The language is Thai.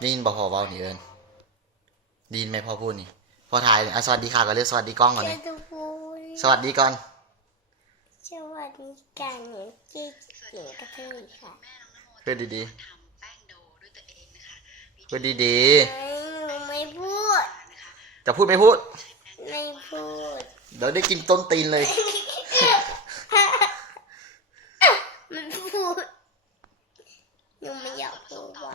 ได้ยินบอกพอเบานี่เอิญได้ยินไหมพ่อพูดนี่พ่อถ่ายเลยสวัสดีค่ะก่อนเรียกสวัสดีกล้องก่อนเลยสวัสดีก่อนสวัสดีกันเนี่ยจีเก่งกระเทยค่ะพูดดีๆพูดดีหนูไม่พูดๆจะพูดไม่พูดไม่พูดเดี๋ยวได้กินต้นตีนเลยมันพูดหนูไม่อยากพูดว่า